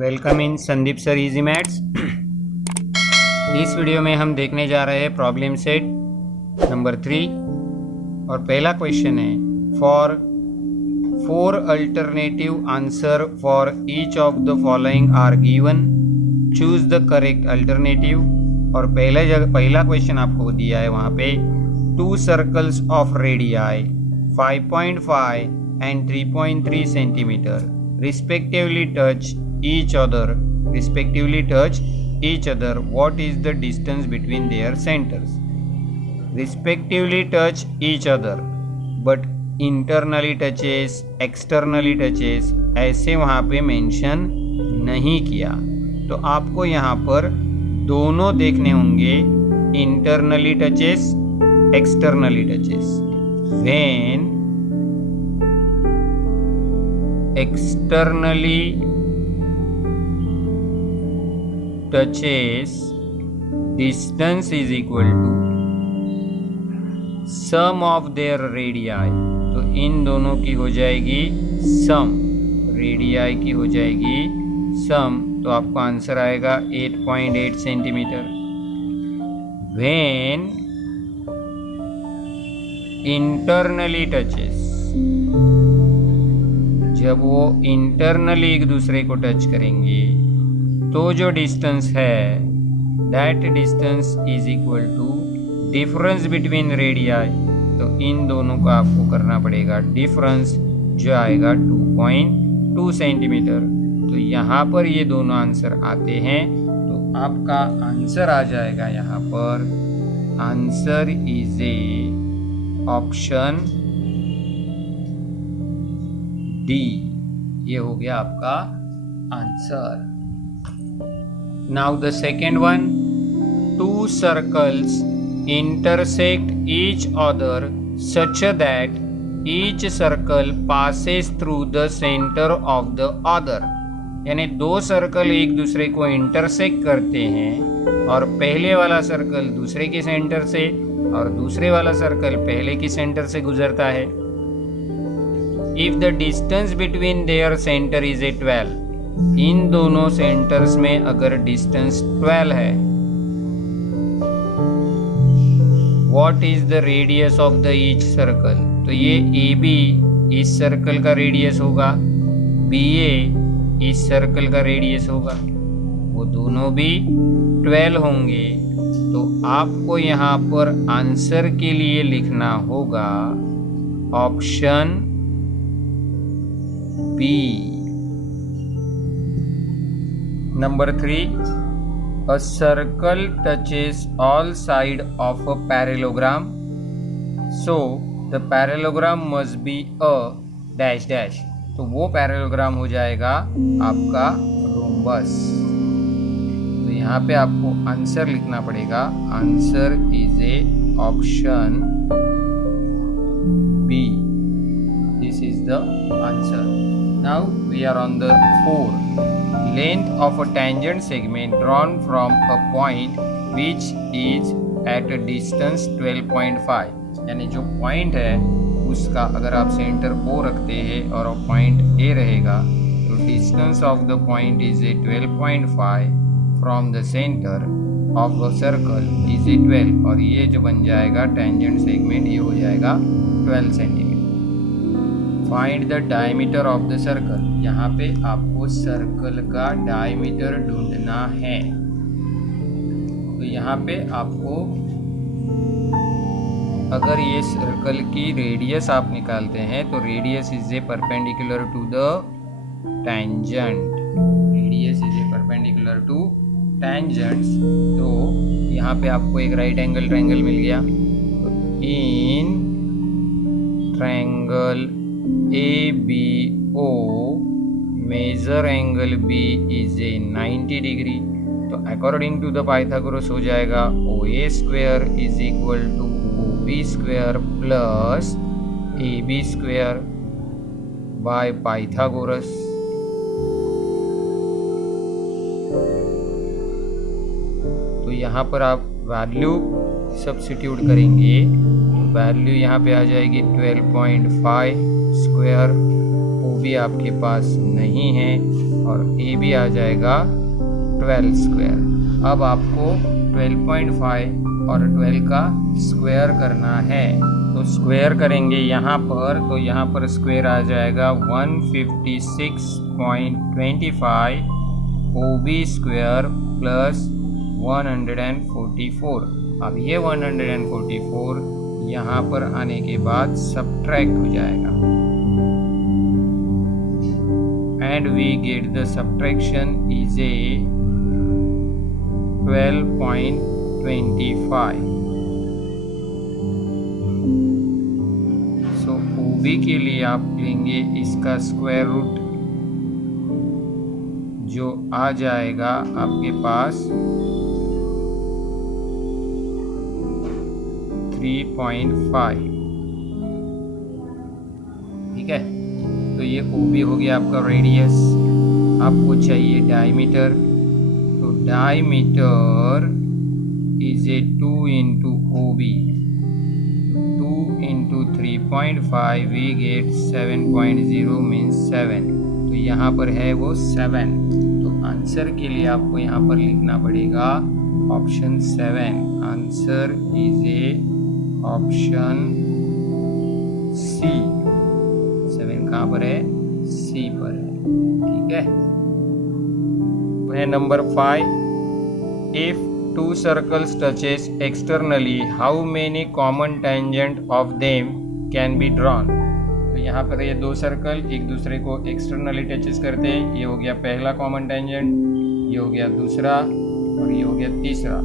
Welcome in Sandeep sir easy maths. इस video में हम देखने जा रहे हैं प्रॉब्लम सेट नंबर 3 और पहला क्वेश्चन है for 4 alternative answer for each of the following are given, choose the correct alternative. और पहला क्वेश्चन आपको दिया है वहाँ पे 2 circles of radii 5.5 and 3.3 centimeter respectively touch each other. What is the distance between their centers? Respectively touch each other, but internally touches, externally touches, ऐसे वहाँ पे मेंशन नहीं किया। तो आपको यहाँ पर दोनों देखने होंगे, internally touches, externally touches. When externally touches, distance is equal to sum of their radii। तो इन दोनों की हो जाएगी सम, रेडियाई की हो जाएगी सम। तो आपको आंसर आएगा 8.8 सेंटीमीटर। When internally touches, जब वो इंटरनली एक दूसरे को टच करेंगे तो जो डिस्टेंस है that distance is equal to difference between radii. तो इन दोनों का आपको करना पड़ेगा डिफरेंस, जो आएगा 2.2 सेंटीमीटर। तो यहाँ पर ये दोनों आंसर आते हैं, तो आपका आंसर आ जाएगा यहाँ पर, answer is a option D. ये हो गया आपका answer. Now the second one, 2 circles intersect each other such that each circle passes through the center of the other। यानी 2 सर्कल एक दूसरे को इंटरसेक्ट करते हैं और पहले वाला सर्कल दूसरे के सेंटर से और दूसरे वाला सर्कल पहले की सेंटर से गुजरता है। If the distance between their center is a 12, इन दोनों सेंटर्स में अगर डिस्टेंस 12 है, What is the radius of the each circle? तो ये AB इस सर्कल का रेडियस होगा, BA इस सर्कल का रेडियस होगा, वो दोनों भी 12 होंगे। तो आपको यहाँ पर आंसर के लिए लिखना होगा option B. Number 3, a circle touches all sides of a parallelogram, so the parallelogram must be a dash dash। तो वो पैरेललोग्राम हो जाएगा आपका रोम्बस। तो यहाँ पे आपको आंसर लिखना पड़ेगा, answer is a option B. This is the answer. Now we are on the 4। Length of a tangent segment drawn from a point which is at a distance 12.5। यानी जो पॉइंट है उसका अगर आप सेंटर O रखते हैं और point A रहेगा, तो distance of the point is a 12.5 from the centre of the circle is a 12। और ये जो बन जाएगा टेंजेंट सेगमेंट, ये हो जाएगा 12 centimetre. Find the diameter of the circle. यहाँ पे आपको सर्कल का डायमीटर ढूंढना है। तो यहाँ पे आपको अगर ये सर्कल की रेडियस आप निकालते हैं तो radius is a perpendicular to the tangent, radius is a perpendicular to tangents. तो यहाँ पे आपको एक राइट एंगल ट्रायंगल मिल गया। तो in triangle ABO measure angle B is a 90 degree. तो अकॉर्डिंग टू द पाइथागोरस हो जाएगा OA square is equal to OB square plus AB square by Pythagoras. तो यहाँ पर आप वैल्यू सब्स्टिट्यूट करेंगे, वैल्यू यहाँ पे आ जाएगी 12.5 स्क्वायर। वो भी आपके पास नहीं है और ए बी आ जाएगा 12 स्क्वायर। अब आपको 12.5 और 12 का स्क्वायर करना है, तो स्क्वायर करेंगे यहाँ पर, तो यहाँ पर स्क्वायर आ जाएगा 156.25 OB स्क्वायर प्लस 144। अब ये 144 यहाँ पर आने के बाद सब्ट्रैक्ट हो जाएगा and we get the subtraction is a 12.25। So OB के लिए आप लेंगे इसका स्क्वायर रूट, जो आ जाएगा आपके पास 3.5। ठीक है, तो ये OB हो गया आपका रेडियस। आपको चाहिए डायमीटर, तो diameter is a 2 into OB, 2 into 3.5 we get 7.0 means 7। तो यहाँ पर है वो 7। तो आंसर के लिए आपको यहाँ पर लिखना पड़ेगा option 7। Answer is a option C. 7 कहाँ पर है? सी पर है। ठीक है, number 5, if 2 circles touches externally how many common tangent of them can be drawn. तो यहाँ पर ये 2 सर्कल एक दूसरे को एक्सटर्नली टचेस करते हैं। ये हो गया पहला कॉमन टेंजेंट, ये हो गया दूसरा, और ये हो गया तीसरा।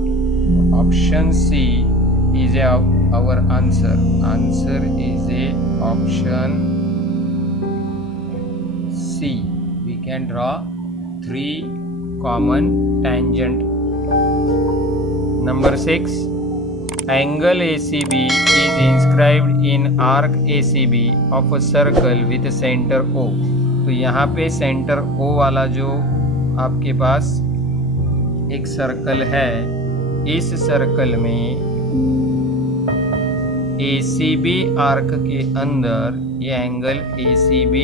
Option C is a our answer. Answer is a option C. We can draw 3 common tangent. Number 6, angle ACB is inscribed in arc ACB of a circle with a center O। तो यहाँ पे centre O वाला जो आपके पास एक circle है, इस circle में ACB आर्क के अंदर ये एंगल ACB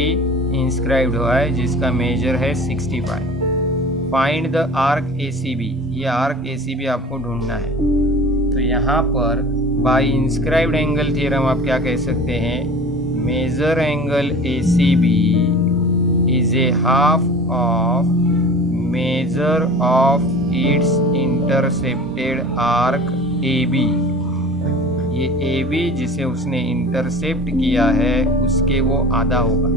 इंस्क्राइब्ड हुआ है, जिसका मेजर है 65। Find the arc ACB। ये आर्क ACB आपको ढूंढना है। तो यहाँ पर बाय इंस्क्राइब्ड एंगल थ्योरम आप क्या कह सकते हैं? Measure angle ACB is a half of measure of its intercepted arc AB। ये AB जिसे उसने इंटरसेप्ट किया है उसके वो आधा होगा।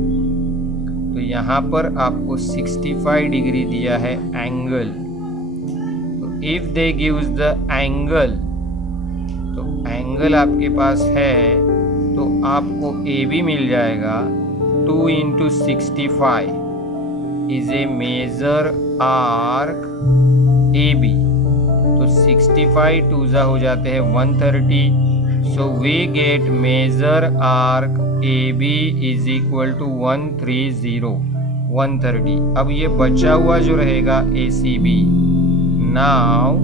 तो यहाँ पर आपको 65 डिग्री दिया है एंगल। तो if they gives the angle, तो एंगल आपके पास है तो आपको AB मिल जाएगा। 2 into 65 is a measure arc AB। तो 65 2 हो जाते हैं 130। So we get measure arc AB is equal to 130। अब ये बचा हुआ जो रहेगा ACB, now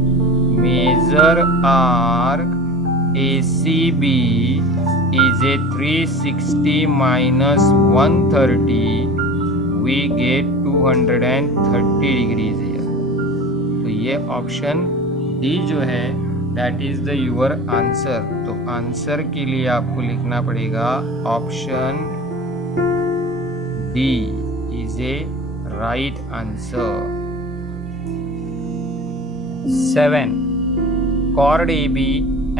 measure arc ACB is a 360 minus 130, we get 230 degrees here। तो ये ऑप्शन डी जो है that is the your answer. तो आंसर के लिए आपको लिखना पड़ेगा option D is a right answer. 7, chord AB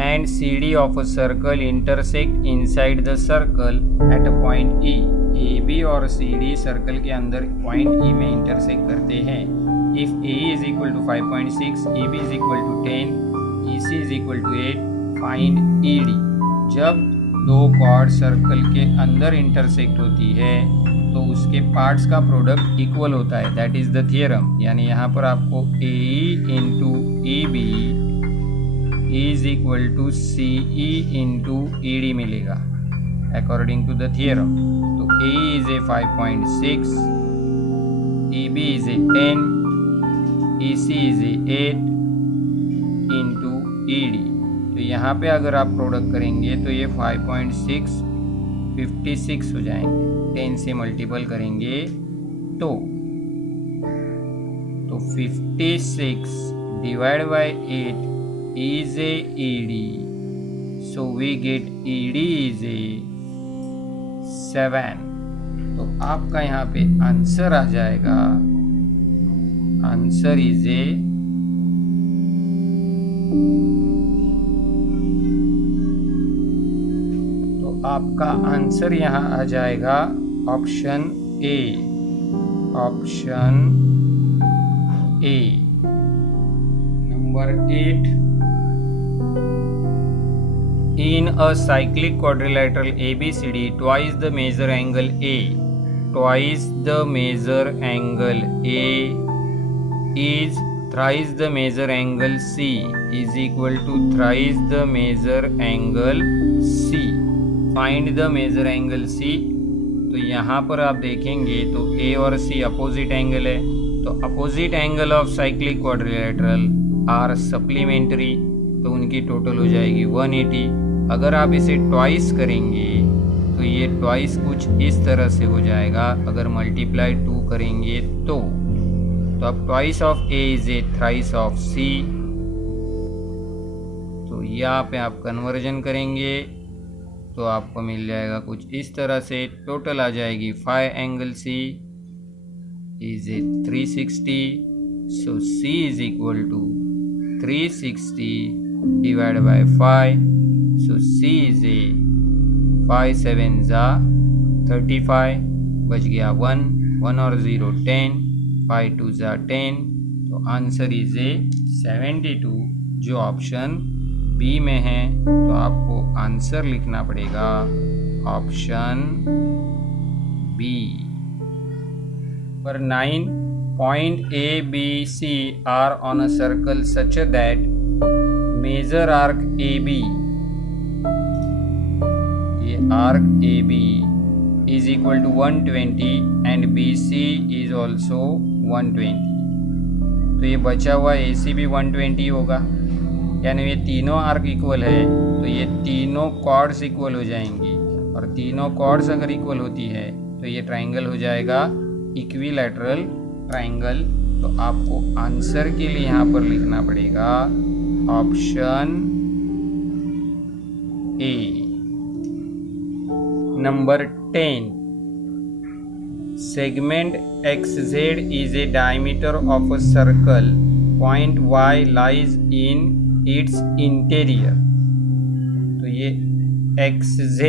and CD of a circle intersect inside the circle at a point E। AB और CD सर्कल के अंदर पॉइंट E में इंटरसेक्ट करते हैं। If AE is equal to 5.6, EB is equal to 10, EC is equal to 8, find ED। जब 2 cord circle के अंदर intersect होती है तो उसके पार्ट्स का प्रोडक्ट इक्वल होता है, दैट इज द थियरम। यानी यहाँ पर आपको AE into EB is equal to CE into ED मिलेगा अकॉर्डिंग टू द थियरम। तो AE is a 5.6, EB is a 10, EC is a 8 into ED। तो यहाँ पे अगर आप प्रोडक्ट करेंगे तो ये 5.6 56 हो जाएंगे। 10 से मल्टीपल करेंगे तो तो 56 divided by 8 is a ED. So we get ED is a 7. तो आपका यहाँ पे आंसर आ जाएगा, आंसर इज ए आपका आंसर यहाँ आ जाएगा option A, option A. Number 8, in a cyclic quadrilateral ABCD, twice the measure angle A, twice the measure angle A is thrice the measure angle C is equal to thrice the measure angle C. Find the measure angle C. तो यहाँ पर आप देखेंगे तो A और C opposite angle है, तो opposite angle of cyclic quadrilateral are supplementary, तो उनकी टोटल हो जाएगी 180। अगर आप इसे ट्वाइस करेंगे तो ये ट्वाइस कुछ इस तरह से हो जाएगा, अगर मल्टीप्लाई 2 करेंगे तो अब twice of A is a thrice of C। तो यहाँ पे आप कन्वर्जन करेंगे तो आपको मिल जाएगा कुछ इस तरह से, टोटल आ जाएगी 5 angle C is a 360। So C is equal to 360 divide by 5। So C is a 5 7 जा 35, बच गया 1, 1 और 0 10, 5 2 जा 10। तो आंसर इज ए 72, जो ऑप्शन बी में है। तो आपको आंसर लिखना पड़ेगा ऑप्शन बी। पर 9, point A, B, C are on a circle such that measure arc AB, ये arc AB is equal to 120 and BC is also 120। तो ये बचा हुआ AC भी 120 होगा, यानी ये तीनों आर्क इक्वल है, तो ये तीनों कॉर्ड्स इक्वल हो जाएंगी, और तीनों कॉर्ड्स अगर इक्वल होती है तो ये ट्राइंगल हो जाएगा इक्विलैटरल ट्राइंगल। तो आपको आंसर के लिए यहाँ पर लिखना पड़ेगा option A. Number 10, segment XZ is a diameter of a circle, point Y lies in its interior. तो ये XZ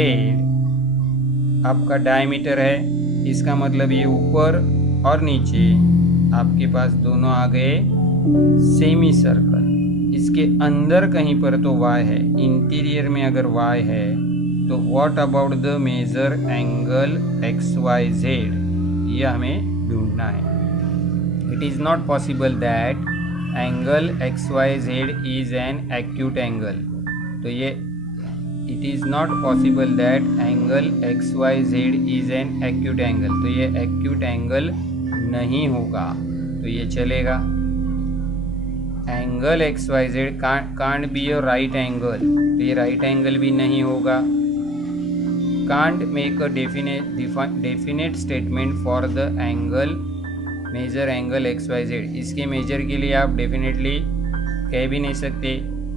आपका डायमीटर है, इसका मतलब ये ऊपर और नीचे आपके पास दोनों आ गए सेमी सर्कल। इसके अंदर कहीं पर तो Y है, इंटीरियर में अगर Y है तो what about the measure angle XYZ, ये हमें ढूंढना है। It is not possible that angle XYZ is an acute angle. तो ये it is not possible that angle XYZ is an acute angle, तो ये एक्यूट एंगल नहीं होगा, तो ये चलेगा। Angle XYZ can't be a right angle, तो ये राइट एंगल भी नहीं होगा। Can't make a definite statement for the angle major angle XYZ, इसके मेजर के लिए आप डेफिनेटली कह भी नहीं सकते।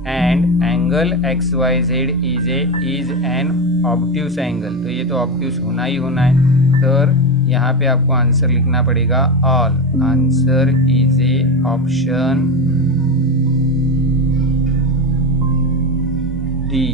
And angle XYZ is N obtuse angle, तो ये तो ऑब्ट्यूस होना ही होना है। तो यहाँ पे आपको आंसर लिखना पड़ेगा all. Answer is a option D.